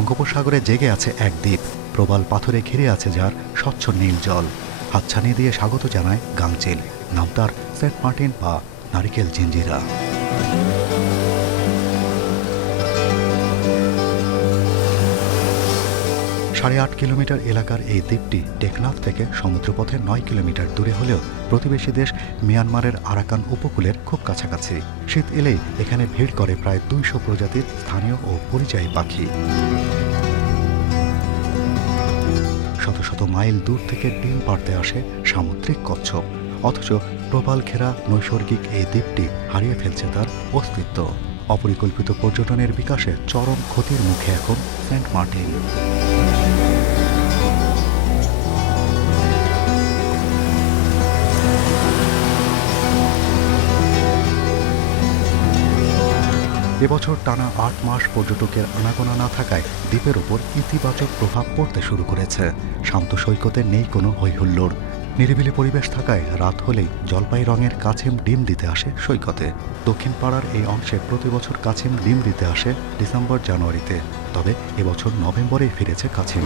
বঙ্গোপসাগরে জেগে আছে এক দ্বীপ। প্রবাল পাথরে ঘিরে আছে যার স্বচ্ছ নীল জল। হাতছানি দিয়ে স্বাগত জানায় গাংচিল। নাম তার সেন্ট মার্টিন বা নারিকেল জিঞ্জিরা। সাড়ে আট কিলোমিটার এলাকার এই দ্বীপটি টেকনাফ থেকে সমুদ্রপথে নয় কিলোমিটার দূরে হলেও প্রতিবেশী দেশ মিয়ানমারের আরাকান উপকূলের খুব কাছাকাছি। শীত এলেই এখানে ভিড় করে প্রায় দুইশো প্রজাতির স্থানীয় ও পরিযায়ী পাখি। শত শত মাইল দূর থেকে ডিম পাড়তে আসে সামুদ্রিক কচ্ছপ। অথচ প্রবাল ঘেরা নৈসর্গিক এই দ্বীপটি হারিয়ে ফেলছে তার অস্তিত্ব। অপরিকল্পিত পর্যটনের বিকাশে চরম ক্ষতির মুখে এখন সেন্ট মার্টিন। এবছর টানা আট মাস পর্যটকের আনাগোনা না থাকায় দ্বীপের ওপর ইতিবাচক প্রভাব পড়তে শুরু করেছে। শান্ত সৈকতে নেই কোনো হৈহুল্লোড়। নিরিবিলি পরিবেশ থাকায় রাত হলেই জলপাই রঙের কাছিম ডিম দিতে আসে সৈকতে। দক্ষিণ পাড়ার এই অংশে প্রতি বছর কাছিম ডিম দিতে আসে ডিসেম্বর জানুয়ারিতে। তবে এবছর নভেম্বরে ফিরেছে কাছিম।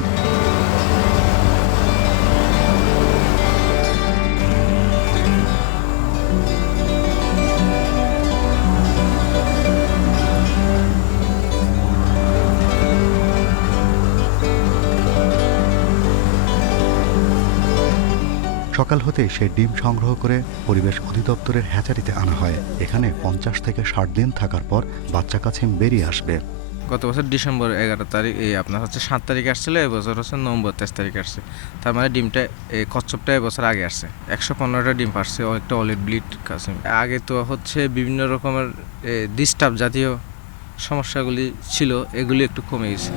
সকাল হতে সে ডিম সংগ্রহ করে পরিবেশ অধিদপ্তরের হ্যাচারিতে আনা হয়। এখানে পঞ্চাশ থেকে ষাট দিন থাকার পর বাচ্চা কাছিম বেরিয়ে আসবে। গত বছর ডিসেম্বর এগারো তারিখ, এই আপনার হচ্ছে সাত তারিখ আসছিল এবছর হচ্ছে নভেম্বর তেইশ তারিখ আসছে। তার মানে ডিমটা, এই কচ্ছপটা এবছর আগে আসছে। একশো পনেরোটা ডিম পারছে একটা অলিড ব্লিড কাছে। আগে তো হচ্ছে বিভিন্ন রকমের ডিস্টার্ব জাতীয় সমস্যাগুলি ছিল, এগুলি একটু কমে গেছে।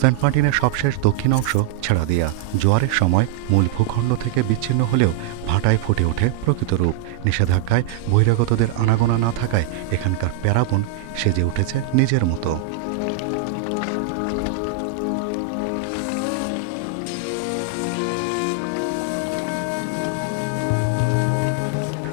সেন্ট মার্টিনের সবশেষ দক্ষিণ অংশ ছেড়া দিয়া। জোয়ারের সময় মূল ভূখণ্ড থেকে বিচ্ছিন্ন হলেও ভাটায় ফুটে ওঠে প্রকৃত রূপ। নিষেধাজ্ঞায় বহিরাগতদের আনাগোনা না থাকায় এখানকার প্যারাবন সেজে উঠেছে নিজের মতো।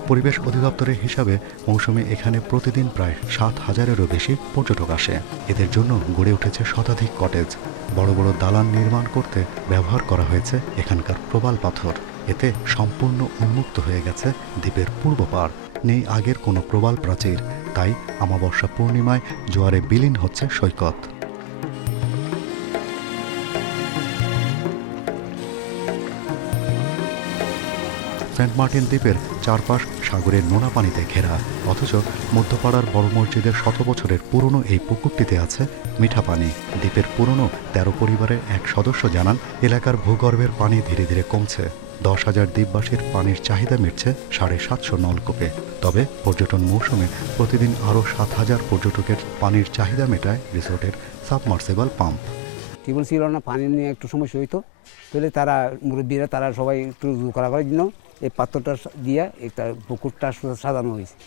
পরিবেশ অধিদপ্তরের হিসাবে মৌসুমে এখানে প্রতিদিন প্রায় সাত হাজারেরও বেশি পর্যটক আসে। এদের জন্য গড়ে উঠেছে শতাধিক কটেজ। বড় বড় দালান নির্মাণ করতে ব্যবহার করা হয়েছে এখানকার প্রবাল পাথর। এতে সম্পূর্ণ উন্মুক্ত হয়ে গেছে দ্বীপের পূর্ব পার নেই আগের কোনো প্রবাল প্রাচীর। তাই আমাবস্যা পূর্ণিমায় জোয়ারে বিলীন হচ্ছে সৈকত। সেন্ট মার্টিন দ্বীপের চারপাশ সাগরের নোনা পানিতে ঘেরা, অথচ মধ্যপাড়ার বড় মসজিদের শত বছরের পুরনো এই পুকুরটিতে আছে মিঠা পানি। দ্বীপের পুরনো তেরো পরিবারের এক সদস্য জানান, এলাকার ভূগর্ভের পানি ধীরে ধীরে কমছে। দশ হাজার দ্বীপবাসীর পানির চাহিদা মিটছে সাড়ে সাতশো নলকূপে। তবে পর্যটন মৌসুমে প্রতিদিন আরও সাত হাজার পর্যটকের পানির চাহিদা মেটায় রিসোর্টের সাবমার্সেবল পাম্প। টিউবওয়েল ছিল না পানি নিয়ে একটু সমস্যা হইতো, তাহলে তারা মুরব্বীরা, তারা সবাই একটু করা করার জন্য এই পাত্রটা দিয়ে একটা পুকুরটা সাজানো হয়েছে।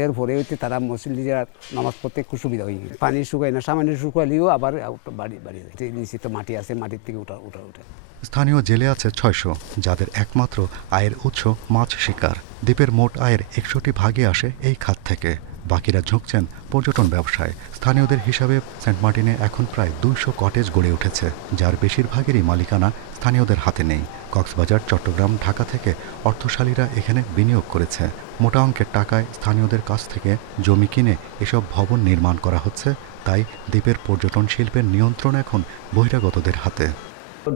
এর পরে হইতে তারা মুসলিমরা নামাজ পড়তে খুব সুবিধা হয়ে গেছে পানি শুকায় না, সামান্য শুকালেও আবার বাড়ি বাড়ি যায়। নিচে তো মাটি আছে, মাটির থেকে উঠা উঠা, উঠে। স্থানীয় জেলে আছে ছয়শো, যাদের একমাত্র আয়ের উৎস মাছ শিকার। দ্বীপের মোট আয়ের একশোটি ভাগে আসে এই খাত থেকে। বাকিরা ঝুঁকছেন পর্যটন ব্যবসায়। স্থানীয়দের হিসাবে সেন্ট মার্টিনে এখন প্রায় দুইশো কটেজ গড়ে উঠেছে, যার বেশিরভাগেরই মালিকানা স্থানীয়দের হাতে নেই। কক্সবাজার, চট্টগ্রাম, ঢাকা থেকে অর্থশালীরা এখানে বিনিয়োগ করেছে। মোটা অঙ্কের টাকায় স্থানীয়দের কাছ থেকে জমি কিনে এসব ভবন নির্মাণ করা হচ্ছে, তাই দ্বীপের পর্যটন শিল্পের নিয়ন্ত্রণ এখন বহিরাগতদের হাতে।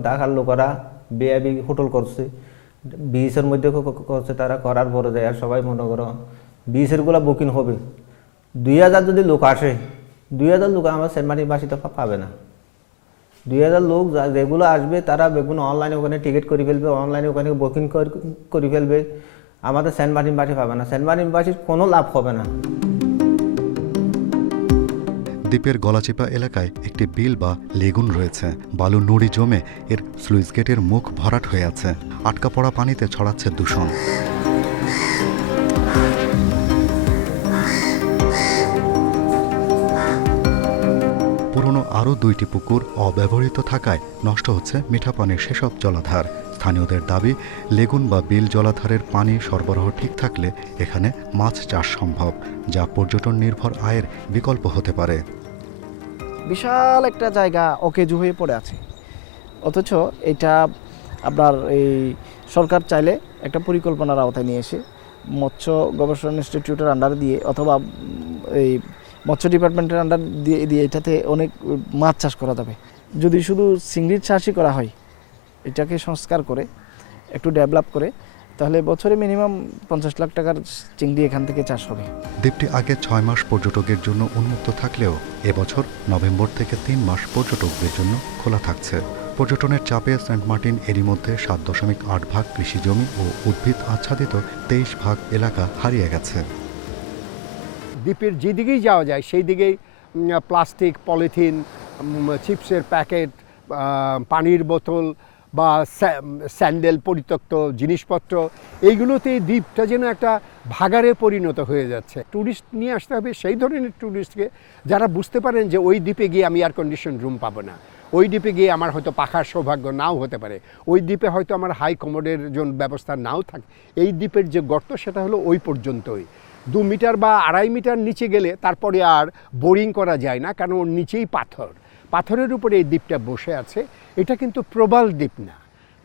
ঢাকার লোকেরা বিআইবি হোটেল করছে বিএসের মধ্যে করছে, তারা করার পরে যায়, আর সবাই মনে করো বিএসেরগুলা বুকিং হবে। দুই হাজার যদি লোক আসে, দুই হাজার লোক আমার সেন্টমার্টিনবাসী তো পাবে না। দুই হাজার লোক যেগুলো আসবে, তারা বেগুন অনলাইনে ওখানে টিকিট করে ফেলবে অনলাইনে ওখানে বুকিং করে ফেলবে। আমাদের সেন্ট মার্টিনবাসী পাবে না। সেন্ট মার্টিনবাসীর কোনো লাভ হবে না। দ্বীপের গলাচিপা এলাকায় একটি বিল বা লেগুন রয়েছে। বালু নুড়ি জমে এর স্লুইস গেটের মুখ ভরাট হয়ে আছে। আটকা পড়া পানিতে ছড়াচ্ছে দূষণ। আরও দুইটি পুকুর অব্যবহৃত থাকায় নষ্ট হচ্ছে মিঠা পানির সেসব জলাধার। স্থানীয়দের দাবি, লেগুন বা বিল জলাধারের পানি সরবরাহ ঠিক থাকলে এখানে মাছ চাষ সম্ভব, যা পর্যটন নির্ভর আয়ের বিকল্প হতে পারে। বিশাল একটা জায়গা অকেজু হয়ে পড়ে আছে। অথচ এটা আপনার এই সরকার চাইলে একটা পরিকল্পনার আওতায় নিয়ে এসে মৎস্য গবেষণা ইনস্টিটিউটের আন্ডার দিয়ে অথবা এই মৎস্য ডিপার্টমেন্টের আন্ডার দিয়ে দিয়ে এটাতে অনেক মাছ চাষ করা যাবে। যদি শুধু চিংড়ির চাষই করা হয়, এটাকে সংস্কার করে, একটু ডেভেলপ করে, তাহলে বছরে মিনিমাম পঞ্চাশ লাখ টাকার চিংড়ি এখান থেকে চাষ হবে। দ্বীপটি আগে ছয় মাস পর্যটকের জন্য উন্মুক্ত থাকলেও এবছর নভেম্বর থেকে তিন মাস পর্যটকদের জন্য খোলা থাকছে। পর্যটনের চাপে সেন্ট মার্টিন এরই মধ্যে সাত দশমিক আট ভাগ কৃষি জমি ও উদ্ভিদ আচ্ছাদিত তেইশ ভাগ এলাকা হারিয়ে গেছে। দ্বীপের যেদিকেই যাওয়া যায় সেই দিকেই প্লাস্টিক পলিথিন চিপসের প্যাকেট পানির বোতল বা স্যান্ডেল পরিত্যক্ত জিনিসপত্র এইগুলোতে দ্বীপটা যেন একটা ভাগারে পরিণত হয়ে যাচ্ছে। ট্যুরিস্ট নিয়ে আসতে হবে, সেই ধরনের ট্যুরিস্টকে যারা বুঝতে পারেন যে ওই দ্বীপে গিয়ে আমি এয়ার কন্ডিশন রুম পাবো না। ওই দ্বীপে গিয়ে আমার হয়তো পাখার সৌভাগ্য নাও হতে পারে। ওই দ্বীপে হয়তো আমার হাই কমোডের জন্য ব্যবস্থা নাও থাকে। এই দ্বীপের যে গর্ত, সেটা হলো ওই পর্যন্তই। দু মিটার বা আড়াই মিটার নিচে গেলে তারপরে আর বোরিং করা যায় না, কারণ ওর নিচেই পাথর। পাথরের উপরে এই দ্বীপটা বসে আছে। এটা কিন্তু প্রবাল দ্বীপ না।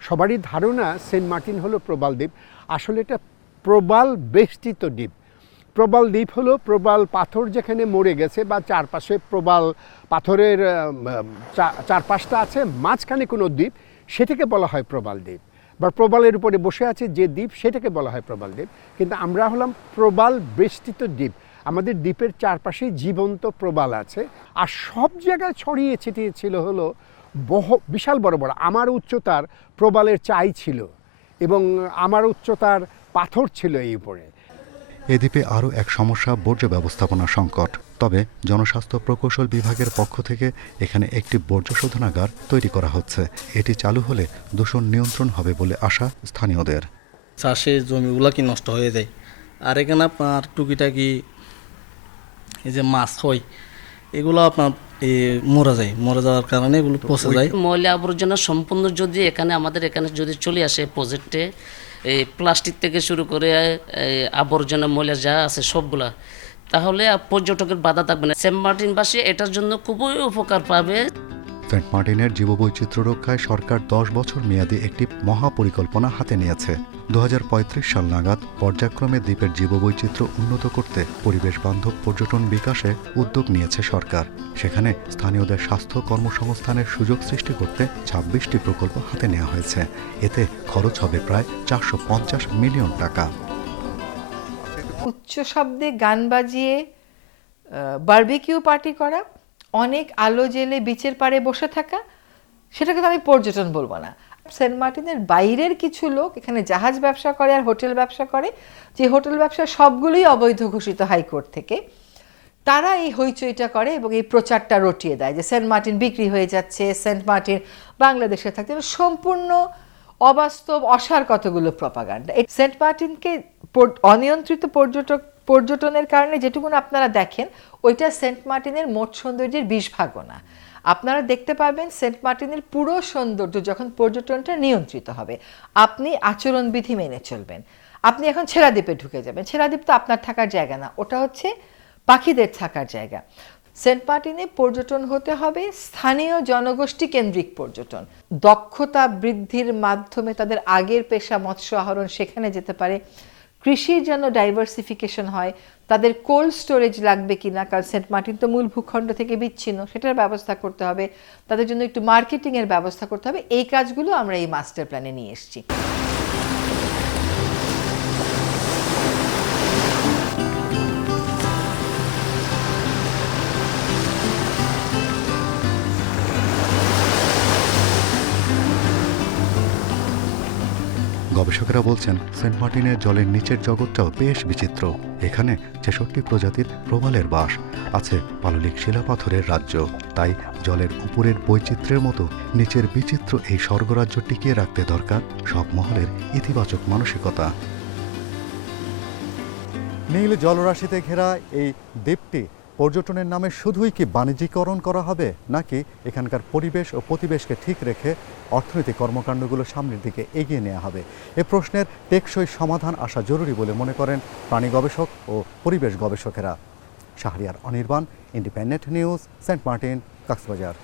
সবারই ধারণা সেন্ট মার্টিন হলো প্রবাল দ্বীপ। আসলে এটা প্রবাল বেষ্টিত দ্বীপ। প্রবাল দ্বীপ হলো প্রবাল পাথর যেখানে মরে গেছে বা চারপাশে প্রবাল পাথরের চারপাশটা আছে, মাঝখানে কোনো দ্বীপ, সেটাকে বলা হয় প্রবাল দ্বীপ। বা প্রবালের উপরে বসে আছে যে দ্বীপ, সেটাকে বলা হয় প্রবাল দ্বীপ। কিন্তু আমরা হলাম প্রবাল বেষ্টিত দ্বীপ। আমাদের দ্বীপের চারপাশে জীবন্ত প্রবাল আছে। আর সব জায়গায় ছড়িয়ে ছিটিয়ে ছিল হলো বহ, বিশাল বড় বড়, আমার উচ্চতার প্রবালের চাই ছিল এবং আমার উচ্চতার পাথর ছিল এই উপরে। এ দ্বীপে আরও এক সমস্যা বর্জ্য ব্যবস্থাপনা সংকট। তবে জনস্বাস্থ্য প্রকৌশল বিভাগের পক্ষ থেকে এখানে একটি বর্জ্য শোধনাগার তৈরি করা হচ্ছে। এটি চালু হলে দূষণ নিয়ন্ত্রণ হবে বলে আশা স্থানীয়দের। চাষের জমিগুলো কি নষ্ট হয়ে যায়? আর এখানে আপনার টুকিটাকি এই যে মাছ হয় এগুলো আপনার এ, মরে যায়। মরে যাওয়ার কারণে এগুলো পচে যায়। ময়লা আবর্জনা সম্পূর্ণ যদি এখানে আমাদের এখানে যদি চলে আসে প্রজেক্টে এই প্লাস্টিক থেকে শুরু করে আবর্জনা, ময়লা যা আছে সবগুলা, তাহলে পর্যটকের বাধা থাকবে না। সেন্ট মার্টিনবাসী এটার জন্য খুবই উপকার পাবে। সেন্ট মার্টিনের জীববৈচিত্র্য রক্ষায় সরকার দশ বছর মেয়াদী একটি মহাপরিকল্পনা হাতে নিয়েছে। দুহাজার পঁয়ত্রিশ সাল নাগাদ পর্যায়ক্রমে দ্বীপের জীববৈচিত্র্য উন্নত করতে পরিবেশ বান্ধব পর্যটন বিকাশে উদ্যোগ নিয়েছে সরকার। সেখানে স্থানীয়দের স্বাস্থ্য কর্মসংস্থানের সুযোগ সৃষ্টি করতে ছাব্বিশটি প্রকল্প হাতে নেওয়া হয়েছে। এতে খরচ হবে প্রায় চারশো পঞ্চাশ মিলিয়ন টাকা। উচ্চ শব্দে গান বাজিয়ে বারবিকিউ পার্টি করা অনেক আলো জেলে বিচের পাড়ে বসে থাকা, সেটাকে তো আমি পর্যটন বলব না। সেন্ট মার্টিনের বাইরের কিছু লোক এখানে জাহাজ ব্যবসা করে আর হোটেল ব্যবসা করে, যে হোটেল ব্যবসা সবগুলোই অবৈধ ঘোষিত হাইকোর্ট থেকে, তারা এই হইচইটা করে এবং এই প্রচারটা রটিয়ে দেয় যে সেন্ট মার্টিন বিক্রি হয়ে যাচ্ছে, সেন্ট মার্টিন বাংলাদেশে এটা সম্পূর্ণ অবাস্তব, অসার কতগুলো প্রপাগান্ডা। এই সেন্ট মার্টিনকে অনিয়ন্ত্রিত পর্যটক পর্যটনের কারণে যেটুকুন আপনারা দেখেন, ওইটা সেন্ট মার্টিনের মোট সৌন্দর্যের বিশ ভাগও না আপনারা দেখতে পাবেন সেন্ট মার্টিনের পুরো সৌন্দর্য যখন পর্যটনটা নিয়ন্ত্রিত হবে। আপনি আচরণবিধি মেনে চলবেন। আপনি এখন ছেড়াদ্বীপে ঢুকে যাবেন। ছেড়াদ্বীপ তো আপনার থাকার জায়গা না, ওটা হচ্ছে পাখিদের থাকার জায়গা। সেন্ট মার্টিনে পর্যটন হতে হবে স্থানীয় জনগোষ্ঠী কেন্দ্রিক পর্যটন। দক্ষতা বৃদ্ধির মাধ্যমে তাদের আগের পেশা মৎস্য আহরণ সেখানে যেতে পারে। কৃষির যেন ডাইভার্সিফিকেশন হয়, তাদের কোল্ড স্টোরেজ লাগবে কি না কারণ সেন্ট মার্টিন তো মূল ভূখণ্ড থেকে বিচ্ছিন্ন, সেটার ব্যবস্থা করতে হবে, তাদের জন্য একটু মার্কেটিংয়ের ব্যবস্থা করতে হবে, এই কাজগুলো আমরা এই মাস্টার প্ল্যানে নিয়ে এসেছি। গবেষকেরা বলছেন, সেন্ট মার্টিনের জলের নিচের জগৎটাও বেশ বিচিত্র। এখানে ছেষট্টি প্রজাতির প্রবালের বাস আছে পাললিক শিলাপাথরের রাজ্য। তাই জলের উপরের বৈচিত্র্যের মতো নিচের বিচিত্র এই স্বর্গরাজ্য টিকিয়ে রাখতে দরকার সব মহলের ইতিবাচক মানসিকতা। নীল জলরাশিতে ঘেরা এই দ্বীপটি পর্যটনের নামে শুধুই কি বাণিজ্যিকরণ করা হবে, নাকি এখানকার পরিবেশ ও প্রতিবেশকে ঠিক রেখে অর্থনৈতিক কর্মকাণ্ডগুলো সামনের দিকে এগিয়ে নেওয়া হবে? এ প্রশ্নের টেকসই সমাধান আসা জরুরি বলে মনে করেন প্রাণী গবেষক ও পরিবেশ গবেষকেরা। Shahriar Anirban, independent news, Saint Martin, Cox's Bazar.